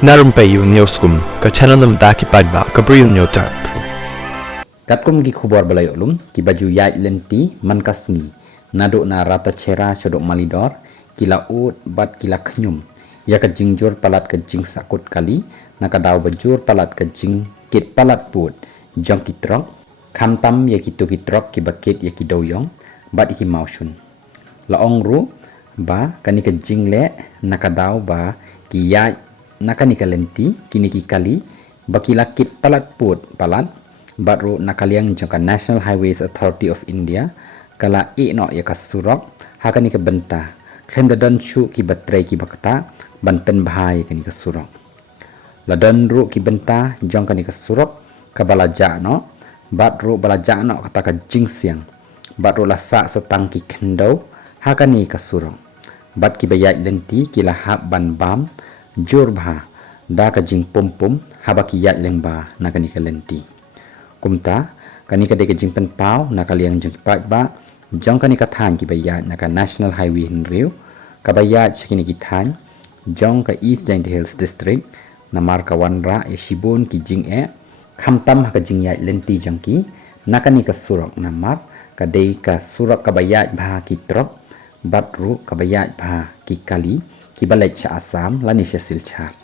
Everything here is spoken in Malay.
Narum payu neoskum ka channel nam da ki padba ka briu nyotar. Katkum gi khubor balay ulum ki baju yai lenti man kasngi nado na rata chera chodok malidor kila ut bat kila khnyum ya ka jingjor palat ka jing sakut kali na ka daw bajur palat ka jing kit palat put jong kitrok khamtam ya kitu kitrok ki bakit ya ki doyong bat iki maushun la ongru ba kani ka jing le na ka daw ba ki yai nakani ka lenti kini ki kali bakila kit palat put palat batru nakaliang jangka National Highways Authority of India kala no ya kasurok hakani ka benta khem da dan chu ki batre ki bakta ban pen bahai kani ka surok la dan ru ki benta jong kani ka surok ka balaja no batru balaja no kata ka jingsiang batru la sa setang ki khendo hakani ka surok bat ki bayat lenti kila hab ban bam jur bha da ka jing pom pom habaki yat lengba nakani ka lenti kumta kani ka de ka jing pen pau nakaliang jing pa ba jong kani ka than ki bayat naka National Highway Hinriu ka bayat chikini ki than jong ka East Giant Hills District na marka wanra e shibon ki jing e khamtam ka jing yat lenti jangki nakani ka surok na mar ka de ka surok ka bayat bha ki trop batru ka bayat bha ki kali ki balai cha asam lani silchar